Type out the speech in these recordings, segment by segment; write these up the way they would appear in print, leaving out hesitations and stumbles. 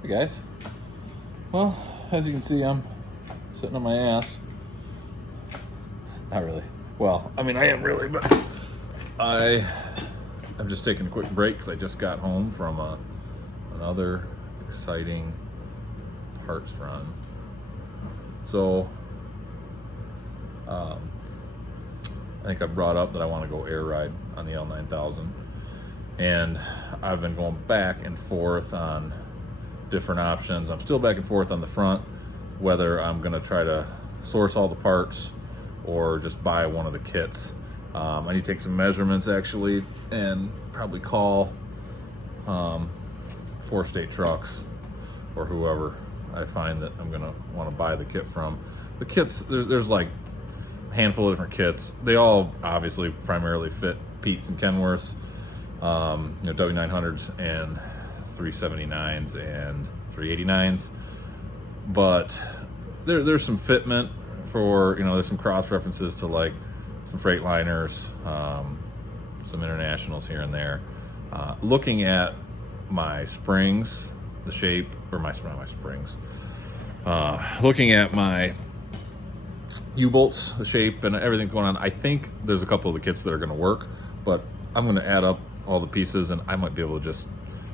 Hey guys. Well, as you can see, I'm sitting on my ass. Not really. Well, I mean, I am really, but I'm just taking a quick break because I just got home from another exciting parts run. So, I think I brought up that I want to go air ride on the L9000, and I've been going back and forth on different options. I'm still back and forth on the front, whether I'm going to try to source all the parts or just buy one of the kits. I need to take some measurements actually, and probably call 4-state trucks or whoever I find that I'm going to want to buy the kit from. The kits, there's like a handful of different kits. They all obviously primarily fit Pete's and Kenworth's, W900s and 379s and 389s, but there's some fitment for, there's some cross references to like some Freightliners, some Internationals here and there. Looking at my springs, the shape, or not my springs, looking at my U-bolts, the shape and everything going on, I think there's a couple of the kits that are going to work, but I'm going to add up all the pieces and I might be able to just,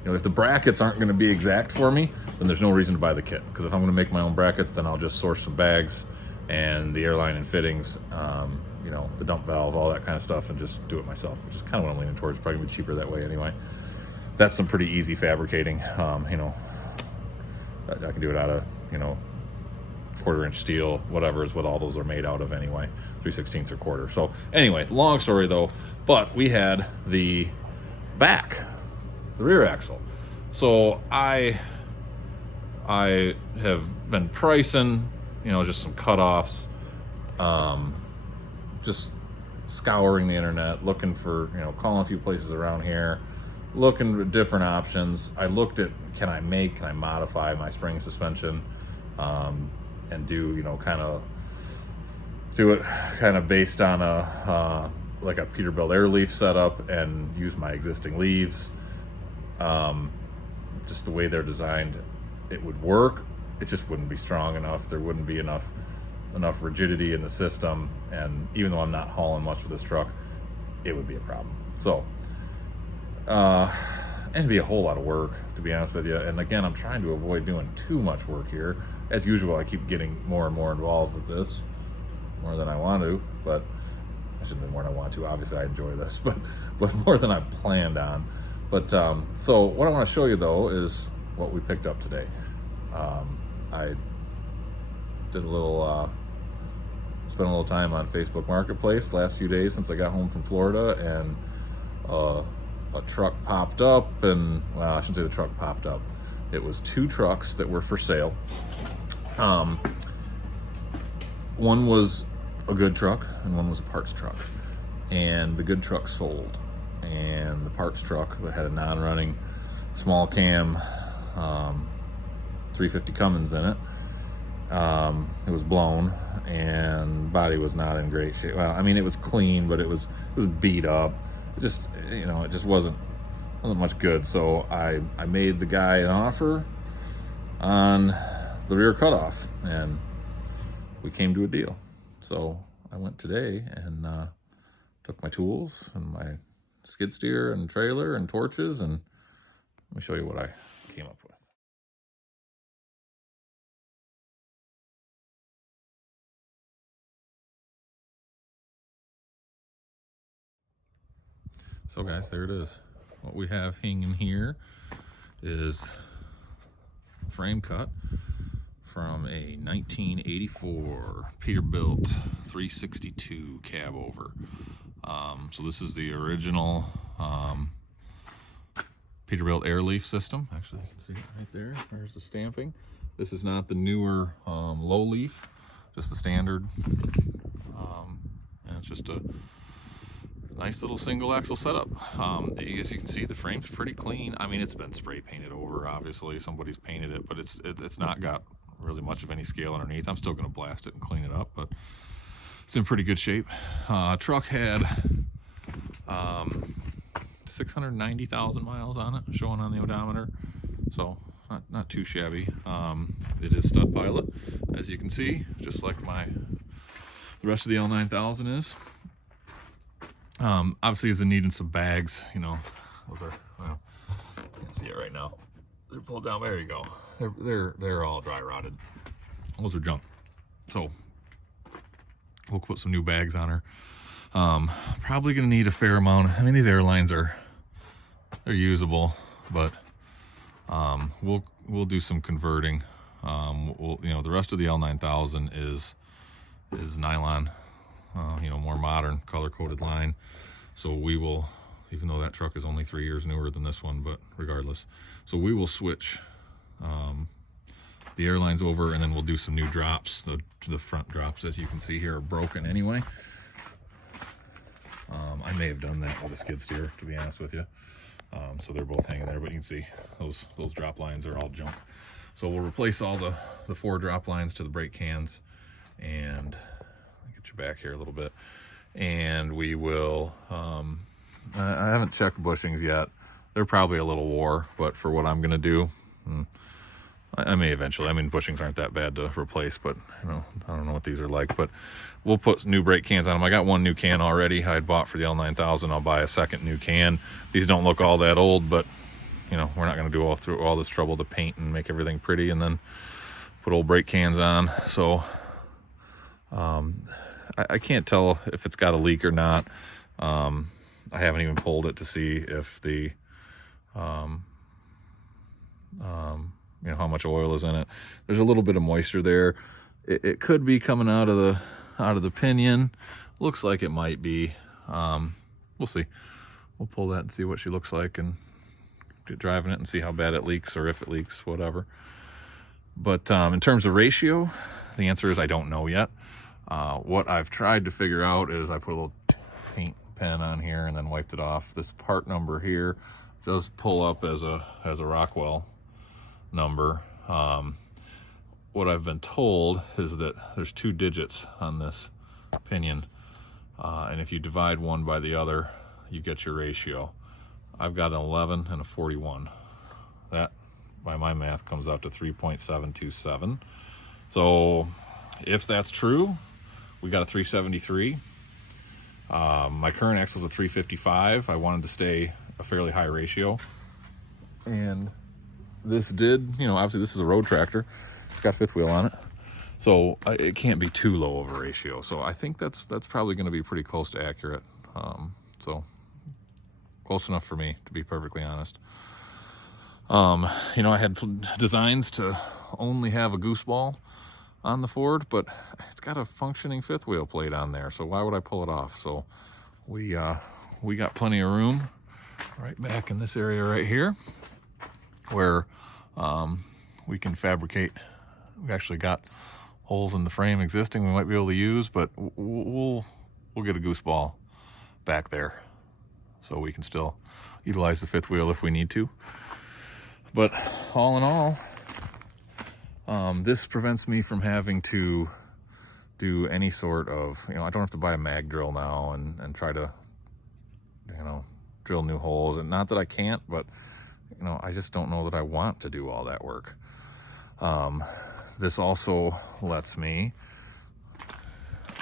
if the brackets aren't going to be exact for me, then there's no reason to buy the kit. Because if I'm going to make my own brackets, then I'll just source some bags and the airline and fittings, the dump valve, all that kind of stuff, and just do it myself, which is kind of what I'm leaning towards. Probably going to be cheaper that way anyway. That's some pretty easy fabricating. I can do it out of, 1/4-inch steel, whatever is what all those are made out of anyway, 3/16 or quarter. So anyway, long story though, but we had the rear axle. So I have been pricing, just some cutoffs, just scouring the internet, looking for, calling a few places around here, looking at different options. I looked at, can I modify my spring suspension, and do, do it kind of based on like a Peterbilt air leaf setup and use my existing leaves. Just the way they're designed, it would work. It just wouldn't be strong enough. There wouldn't be enough rigidity in the system, and even though I'm not hauling much with this truck, it would be a problem. So and it'd be a whole lot of work, to be honest with you. And again, I'm trying to avoid doing too much work here. As usual, I keep getting more and more involved with this, more than I want to, but I shouldn't say more than I want to. Obviously I enjoy this, but more than I planned on. But so what I want to show you though is what we picked up today. I did spent a little time on Facebook Marketplace last few days since I got home from Florida, and a truck popped up, and well, I shouldn't say the truck popped up. It was 2 trucks that were for sale. One was a good truck and one was a parts truck, and the good truck sold, and the parts truck that had a non-running small cam 350 Cummins in it, it was blown, and body was not in great shape. Well, I mean, it was clean, but it was beat up. It just, it just wasn't much good. So I made the guy an offer on the rear cutoff, and we came to a deal. So I went today and took my tools and my skid steer and trailer and torches, and let me show you what I came up with. So guys, there it is. What we have hanging here is frame cut from a 1984 Peterbilt 362 cab over. So this is the original Peterbilt air leaf system. Actually, you can see it right there. There's the stamping. This is not the newer low leaf, just the standard. And it's just a nice little single axle setup. As you can see, the frame's pretty clean. I mean, it's been spray painted over, obviously. Somebody's painted it, but it's not got really much of any scale underneath. I'm still going to blast it and clean it up, but it's in pretty good shape. Truck had 690,000 miles on it, showing on the odometer. So not too shabby. It is stud pilot, as you can see, just like the rest of the L9000 is. Obviously is in needing some bags, you know. Those are, well, can't see it right now. They're pulled down. There you go. They're all dry rotted. Those are junk. So we'll put some new bags on her. Probably gonna need a fair amount. I mean, these airlines they're usable, but we'll do some converting. You know, the rest of the L9000 is nylon, you know, more modern color-coded line. So we will, even though that truck is only 3 years newer than this one, but regardless, so we will switch the airlines over, and then we'll do some new drops. The front drops, as you can see here, are broken anyway. I may have done that with a skid steer, to be honest with you. So they're both hanging there, but you can see those drop lines are all junk. So we'll replace all the 4 drop lines to the brake cans, and I'll get you back here a little bit. And we will, I haven't checked bushings yet. They're probably a little wore, but for what I'm gonna do, I may eventually. I mean, bushings aren't that bad to replace, but you know, I don't know what these are like. But we'll put new brake cans on them. I got one new can already I had bought for the L9000. I'll buy a second new can. These don't look all that old, but you know, we're not going to do through all this trouble to paint and make everything pretty and then put old brake cans on. So I can't tell if it's got a leak or not. I haven't even pulled it to see if the you know, how much oil is in it. There's a little bit of moisture there. It could be coming out of the pinion. Looks like it might be. We'll see. We'll pull that and see what she looks like and get driving it and see how bad it leaks, or if it leaks, whatever. But in terms of ratio, the answer is I don't know yet. What I've tried to figure out is I put a little paint pen on here and then wiped it off. This part number here does pull up as a Rockwell number. What I've been told is that there's 2 digits on this pinion, and if you divide one by the other, you get your ratio. I've got an 11 and a 41. That, by my math, comes out to 3.727. So if that's true, we got a 373. My current axle's a 355. I wanted to stay a fairly high ratio, and this did, you know, obviously this is a road tractor. It's got 5th wheel on it, so it can't be too low of a ratio. So I think that's probably going to be pretty close to accurate. So close enough for me, to be perfectly honest. You know, I had designs to only have a gooseball on the Ford, but it's got a functioning 5th wheel plate on there, so why would I pull it off? So we got plenty of room right back in this area right here, where we can fabricate. We actually got holes in the frame existing we might be able to use, but we'll get a gooseball back there so we can still utilize the 5th wheel if we need to. But all in all, this prevents me from having to do any sort of, you know, I don't have to buy a mag drill now and try to, you know, drill new holes. And not that I can't, but you know, I just don't know that I want to do all that work. This also lets me,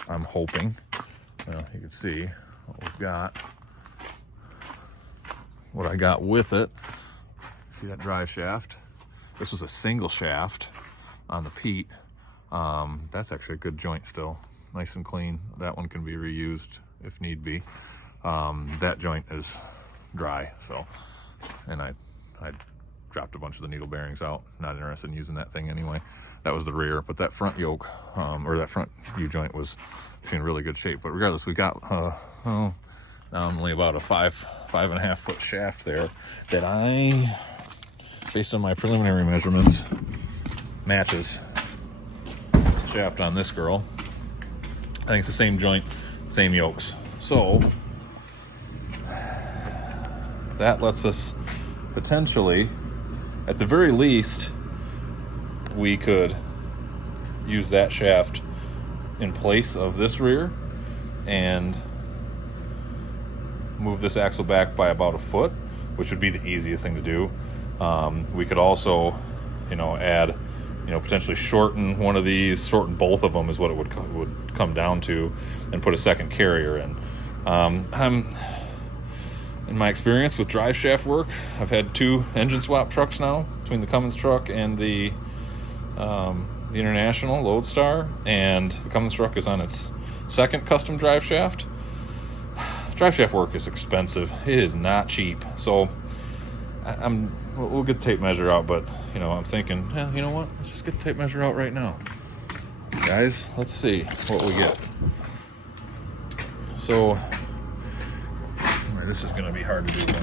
I'm hoping, well, you can see what we've got, what I got with it. See that drive shaft? This was a single shaft on the Pete. That's actually a good joint still, nice and clean. That one can be reused if need be. That joint is dry, so, and I dropped a bunch of the needle bearings out. Not interested in using that thing anyway. That was the rear, but that front yoke, or that front U-joint was in really good shape. But regardless, we got only about a 5.5 foot shaft there that I, based on my preliminary measurements, matches the shaft on this girl. I think it's the same joint, same yokes. So that lets us potentially, at the very least, we could use that shaft in place of this rear and move this axle back by about a foot, which would be the easiest thing to do. We could also you know, add, you know, potentially shorten one of these, shorten both of them is what it would come down to, and put a second carrier in. In my experience with drive shaft work, I've had 2 engine swap trucks now, between the Cummins truck and the International Lodestar, and the Cummins truck is on its 2nd custom drive shaft. Drive shaft work is expensive. It is not cheap. So we'll get the tape measure out, but you know, I'm thinking, yeah, you know what? Let's just get the tape measure out right now, guys. Let's see what we get. So this is going to be hard to do.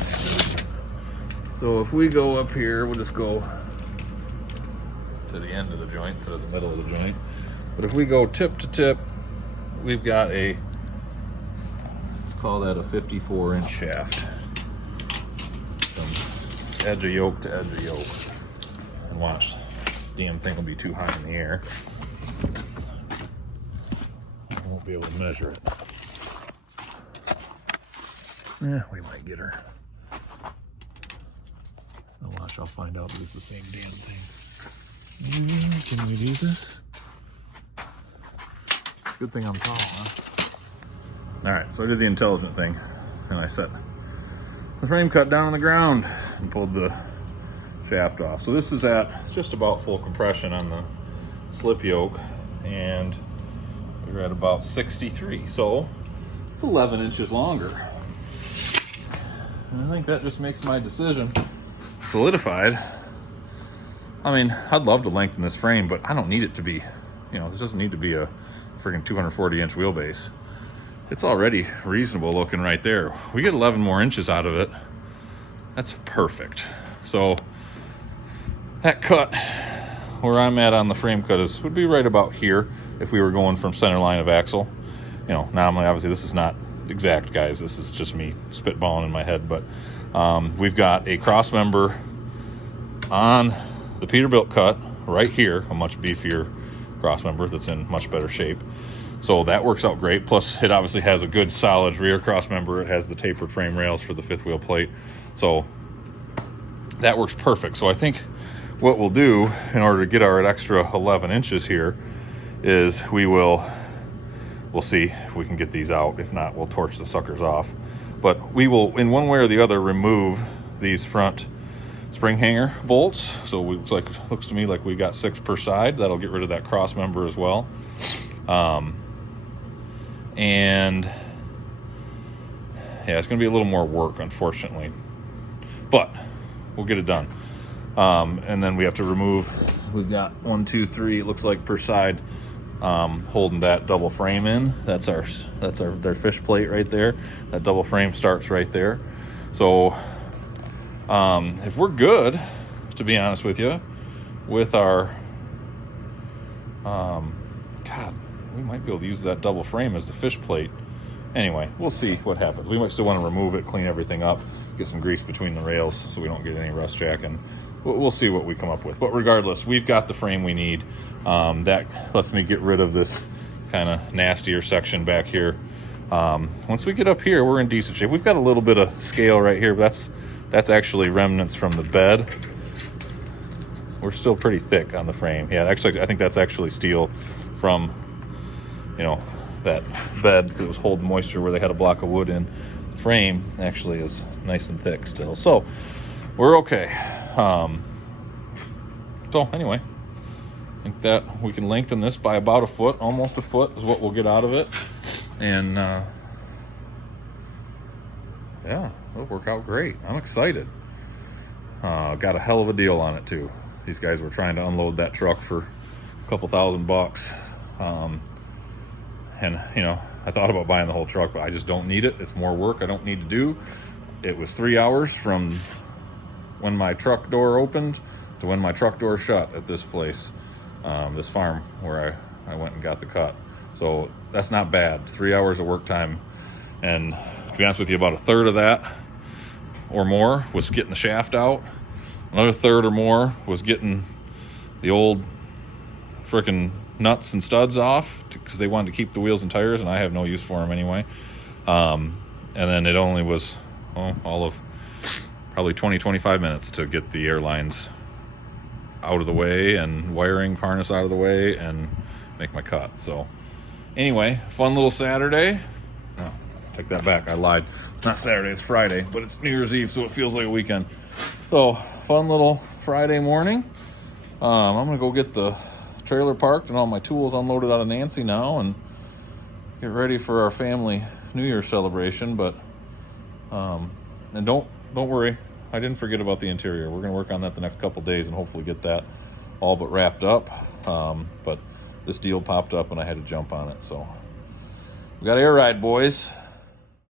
So if we go up here, we'll just go to the end of the joint instead of the middle of the joint. But if we go tip to tip, we've got a, let's call that a 54-inch shaft. From edge of yoke to edge of yoke. And watch, this damn thing will be too high in the air. I won't be able to measure it. Yeah, we might get her. Now watch, I'll find out that it's the same damn thing. Can we do this? It's a good thing I'm tall, huh? Alright, so I did the intelligent thing, and I set the frame cut down on the ground and pulled the shaft off. So this is at just about full compression on the slip yoke, and we're at about 63, so it's 11 inches longer. And I think that just makes my decision solidified. I mean, I'd love to lengthen this frame, but I don't need it to be, you know, this doesn't need to be a freaking 240-inch wheelbase. It's already reasonable looking right there. We get 11 more inches out of it. That's perfect. So that cut where I'm at on the frame cut would be right about here if we were going from center line of axle. You know, nominally, obviously, this is not exact, guys. This is just me spitballing in my head, but we've got a cross member on the Peterbilt cut right here, a much beefier cross member that's in much better shape. So that works out great. Plus, it obviously has a good solid rear cross member. It has the tapered frame rails for the 5th wheel plate. So that works perfect. So I think what we'll do in order to get our extra 11 inches here is we'll see if we can get these out. If not, we'll torch the suckers off. But we will, in one way or the other, remove these front spring hanger bolts. So it looks to me like we got 6 per side. That'll get rid of that cross member as well. And yeah, it's going to be a little more work, unfortunately, but we'll get it done. And then we have to remove, we've got 1, 2, 3, it looks like per side, holding that double frame in. That's their fish plate right there. That double frame starts right there. So if we're good, to be honest with you, with our God, we might be able to use that double frame as the fish plate. Anyway, we'll see what happens. We might still want to remove it, clean everything up, get some grease between the rails so we don't get any rust jack, and we'll see what we come up with. But regardless, we've got the frame we need. That lets me get rid of this kind of nastier section back here. Once we get up here, we're in decent shape. We've got a little bit of scale right here, but that's actually remnants from the bed. We're still pretty thick on the frame. Yeah, actually, I think that's actually steel from, you know, that bed, because it was holding moisture where they had a block of wood in. The frame actually is nice and thick still, so we're okay. So anyway, I think that we can lengthen this by about 1 foot, almost 1 foot is what we'll get out of it, and yeah, it'll work out great. I'm excited. Got a hell of a deal on it too. These guys were trying to unload that truck for a couple $1,000. And you know, I thought about buying the whole truck, but I just don't need it. It's more work I don't need to do. It was 3 hours from when my truck door opened to when my truck door shut at this place, this farm where I went and got the cut. So that's not bad. 3 hours of work time. And to be honest with you, about 1/3 of that or more was getting the shaft out. Another 1/3 or more was getting the old frickin' nuts and studs off, because they wanted to keep the wheels and tires, and I have no use for them anyway. And then it only was all of probably 20-25 minutes to get the airlines out of the way and wiring harness out of the way and make my cut. So anyway, fun little Saturday. No, take that back, I lied. It's not Saturday, it's Friday, but it's New Year's Eve, so it feels like a weekend. So fun little Friday morning. I'm gonna go get the trailer parked and all my tools unloaded out of Nancy now and get ready for our family New Year's celebration. But and don't worry, I didn't forget about the interior. We're gonna work on that the next couple days and hopefully get that all but wrapped up. But this deal popped up and I had to jump on it. So we got air ride, boys.